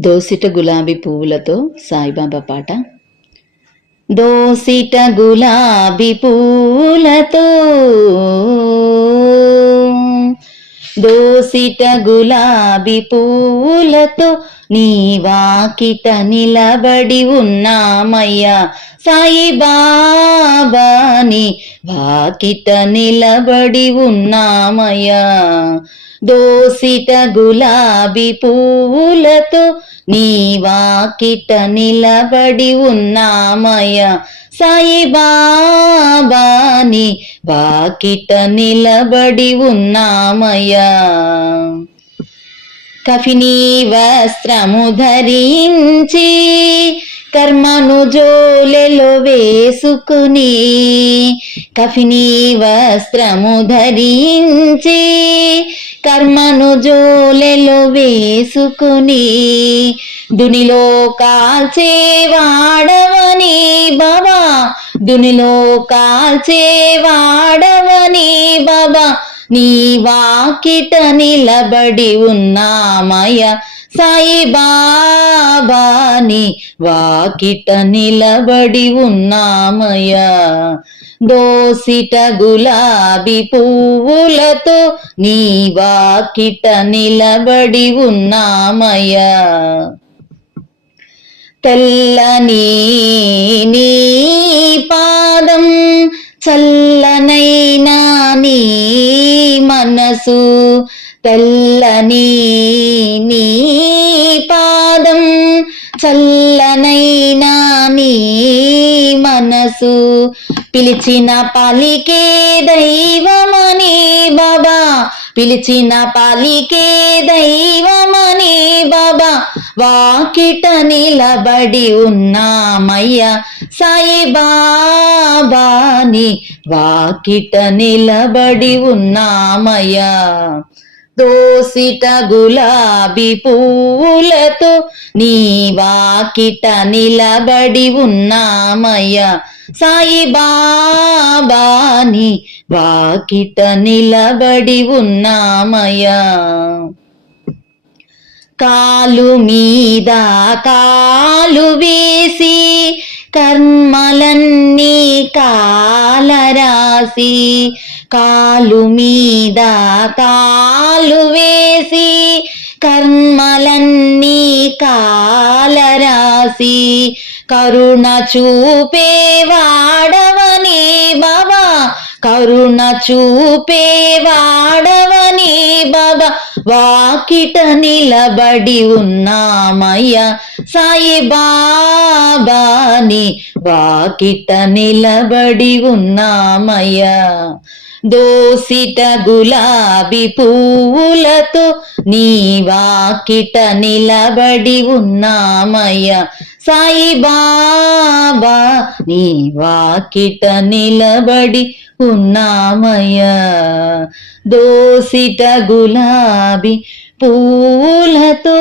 దోసిట గులాబీ పువ్వులతో సాయిబాబా పాట. దోసిట గులాబీ పూలతో దోసిట గులాబీ పూలతో నీ వాకిట నిలబడి ఉన్నామయ్యా. సాయిబాబాని వాకిట నిలబడి ఉన్నామయ్యా. దోసిట గులాబీ పువ్వులతో నీ వాకిట నిలబడి ఉన్నామయ్యా. సాయిబాబాని వాకిట నిలబడి ఉన్నామయ్యా. కఫినీ వస్త్రము ధరించి కర్మను జోలెలో వేసుకుని కఫిని వస్త్రము ధరించి కర్మను జోలెలో వేసుకుని దునిలో కాల్చే వాడవని బాబా దునిలో కాల్చే వాడవని బాబా నీ వాకిట నిలబడి ఉన్నామయ సాయిబాబాని వాకిట నిలబడి ఉన్నామయ దోసిట గులాబీ పువ్వులతో నీ వాకిట నిలబడి ఉన్నామయ తెల్లని నీ పాదం చల్ల మనసు తెల్లని నీ పాదం చల్లనైనా నీ మనసు పిలిచిన పలికే దైవ పిలిచిన పాలికే దైవమని బాబా. వాకిట నిలబడి ఉన్నామయ్యా సాయిబాబాని. వాకిట నిలబడి ఉన్నామయ్యా దోసిట గులాబీ పువ్వులతో నీ వాకిట నిలబడి ఉన్నామయ్యా సాయి బాబాని వాకిట నిలబడి ఉన్నామయ్యా. కాలు మీద కాలు వేసి కర్మలన్నీ కాలరాసి కాలు మీద కాలు వేసి కర్మలన్నీ కాలరాసి కరుణ చూపే వాడవని బాబా. కరుణ చూపే వాడవని బాబా. వాకిట నిలబడి ఉన్నామయ్యా. సాయి బాబాని వాకిట నిలబడి ఉన్నామయ్యా. దోసిట గులాబీ పువ్వులతో నీ వాకిట నిలబడి ఉన్నామయ్యా. సాయి బాబా నీ వాకిట నిలబడి ఉన్నామయ్యా. దోసిట గులాబీ పూలతో